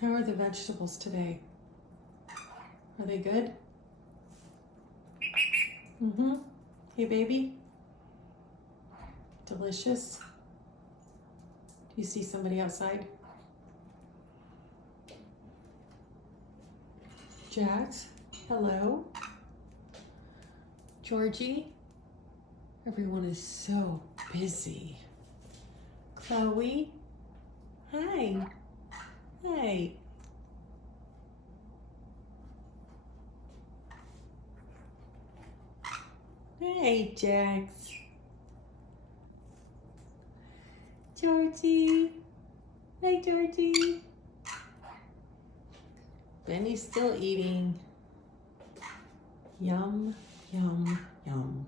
How are the vegetables today? Are they good? Mm-hmm. Hey, baby. Delicious. Do you see somebody outside? Jax, hello. Georgie, everyone is so busy. Chloe, hi. Hi. Hey, Jax. Georgie. Hi, Georgie. Benny's still eating. Yum, yum, yum.